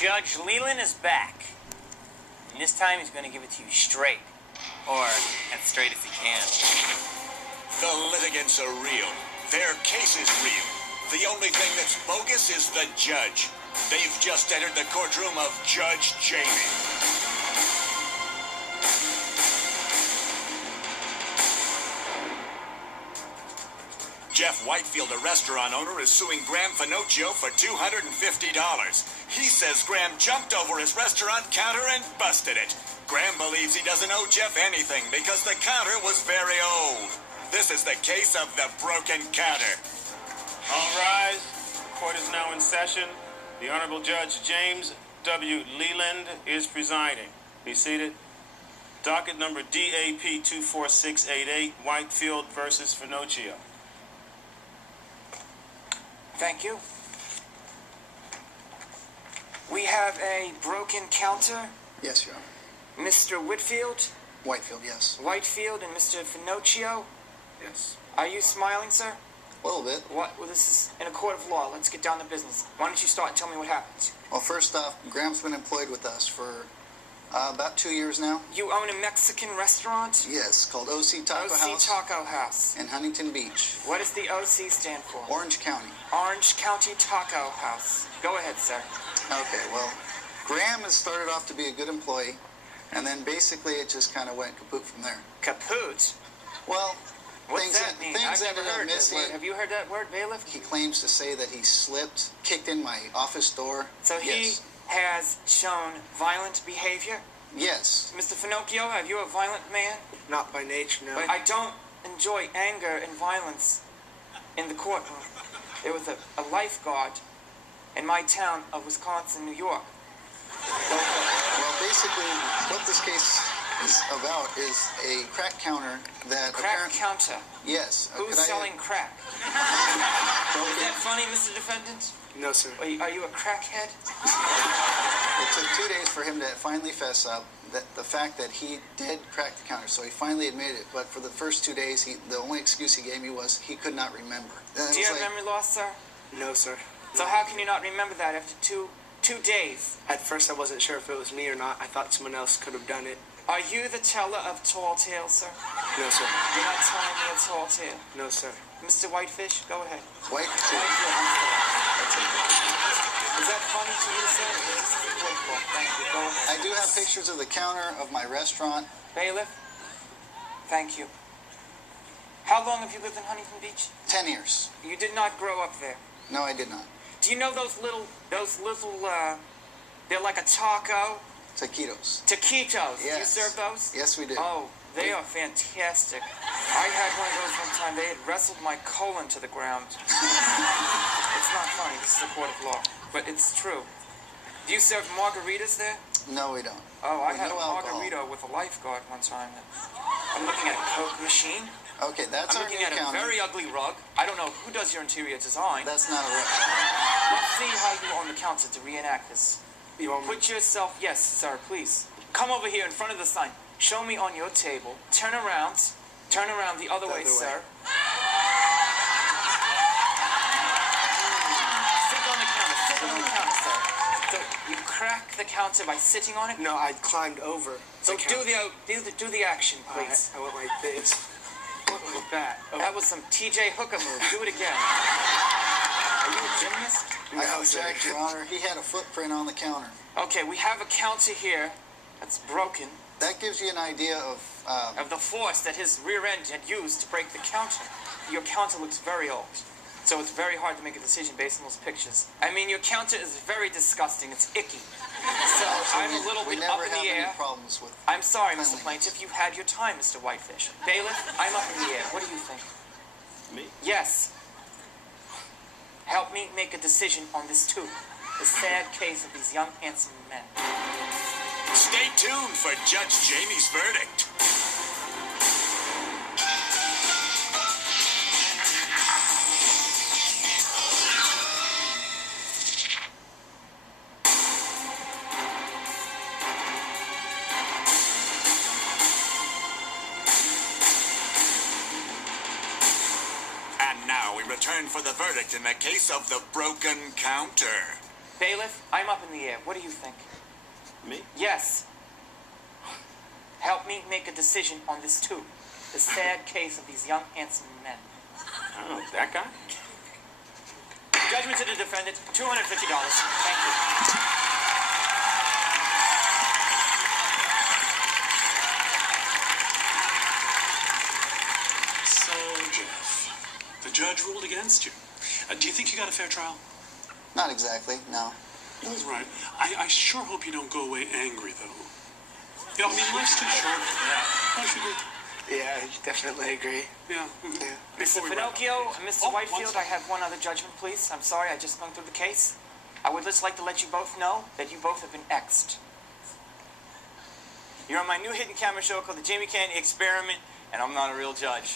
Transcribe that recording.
Judge Leland is back. And this time he's going to give it to you straight. Or as straight as he can. The litigants are real. Their case is real. The only thing that's bogus is the judge. They've just entered the courtroom of Judge Jamie. Jeff Whitefield, a restaurant owner, is suing Graham Finocchio for $250. He says Graham jumped over his restaurant counter and busted it. Graham believes he doesn't owe Jeff anything because the counter was very old. This is the case of the broken counter. All rise. Court is now in session. The Honorable Judge James W. Leland is presiding. Be seated. Docket number DAP 24688, Whitefield versus Finocchio. Thank you. We have a broken counter. Yes, Your Honor. Mr. Whitfield, Whitefield, yes. Whitefield, and Mr. Finocchio. Yes. Are you smiling, sir? A little bit. What? Well, this is in a court of law. Let's get down to business. Why don't you start and tell me what happened? Well, first off, Graham's been employed with us for about 2 years now. You own a Mexican restaurant? Yes, called OC Taco House. OC Taco House. In Huntington Beach. What does the OC stand for? Orange County. Orange County Taco House. Go ahead, sir. Okay, well, Graham has started off to be a good employee, and then basically it just kind of went kaput from there. Kaput? Well, What's that mean? I've never heard that missing. word. Have you heard that word, bailiff? He claims to say that he slipped, kicked in my office door. So he has shown violent behavior? Yes. Mr. Finocchio, are you a violent man? Not by nature, no. But I don't enjoy anger and violence in the courtroom. There was a lifeguard in my town of Wisconsin, New York. Well, basically, what this case is about is a crack counter that Crack counter? Yes. Who's selling crack? Is that funny, Mr. Defendant? No, sir. Are you a crackhead? It took 2 days for him to finally fess up that the fact that he did crack the counter, so he finally admitted it. But for the first 2 days, the only excuse he gave me was he could not remember. Do you have memory loss, sir? No, sir. So how can you not remember that after two days? At first, I wasn't sure if it was me or not. I thought someone else could have done it. Are you the teller of tall tales, sir? No, sir. You're not telling me a tall tale. No, sir. Mr. Whitefish, go ahead. Whitefield. Is that funny to you, sir? Thank you. Go ahead. I do have pictures of the counter of my restaurant. Bailiff, thank you. How long have you lived in Huntington Beach? 10 years. You did not grow up there. No, I did not. Do you know those little, they're like a taco? Taquitos. Taquitos. Yes. Do you serve those? Yes, we do. Oh, they are fantastic. I had one of those one time. They had wrestled my colon to the ground. It's not funny. This is a court of law. But it's true. Do you serve margaritas there? No, we don't. Oh, I We had a no alcohol. margarita with a lifeguard one time. I'm looking at a Coke machine. Okay, that's I'm our looking new at a counter. very ugly rug. I don't know who does your interior design. That's not a rug. Let's see how you on the counter to reenact this. You want me? Put yourself, yes, sir, please. Come over here in front of the sign. Show me on your table. Turn around the other way, sir. Sit on the counter, sir. So you crack the counter by sitting on it? No, I climbed over. So do the action, please. I went like this. Like that. That was some TJ Hooker move. Do it again. Are you a gymnast? I object, Your Honor. He had a footprint on the counter. Okay, we have a counter here that's broken. That gives you an idea of the force that his rear end had used to break the counter. Your counter looks very old, so it's very hard to make a decision based on those pictures. I mean, your counter is very disgusting. It's icky. So I'm a little bit up in the air. Problems with I'm sorry, Mr. Plaintiff. You've had your time, Mr. Whitefish. Bailiff, I'm up in the air. What do you think? Me? Yes. Help me make a decision on this too. The sad case of these young, handsome men. Stay tuned for Judge Jamie's verdict. And now we return for the verdict in the case of the broken counter. Bailiff, I'm up in the air. What do you think? Me? Yes. Help me make a decision on this too. The sad case of these young, handsome men. Oh, that guy? Judgment to the defendant, $250. Thank you. So, Jeff, the judge ruled against you. Do you think you got a fair trial? Not exactly, no. That's right. I sure hope you don't go away angry, though. You know, I mean, life's too short. Yeah. Don't you agree? Yeah, I definitely agree. Yeah. Mm-hmm. Yeah. Mr. Before we wrap Pinocchio up- and Mr. Oh, Whitefield, one I have one other judgment, please. I'm sorry, I just gone through the case. I would just like to let you both know that you both have been X'd. You're on my new hidden camera show called The Jamie Kennedy Experiment, and I'm not a real judge.